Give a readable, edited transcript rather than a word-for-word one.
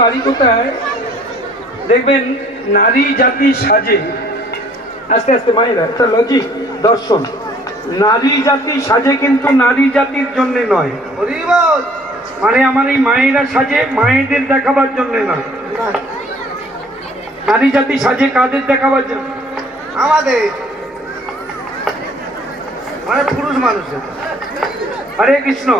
বাড়ি কোথায় দেখবেন নারী জাতি সাজে, আস্তে আস্তে মায়েরা একটা লজিক দর্শন, নারী জাতি সাজে কিন্তু নারী জাতির জন্য নয়। মানে আমার এই মায়েরা সাজে মায়েদের দেখাবার জন্য নয়, নারী জাতি সাজে কাদের দেখাবার জন্য? আমাদের মানে পুরুষ মানুষের। হরে কৃষ্ণ।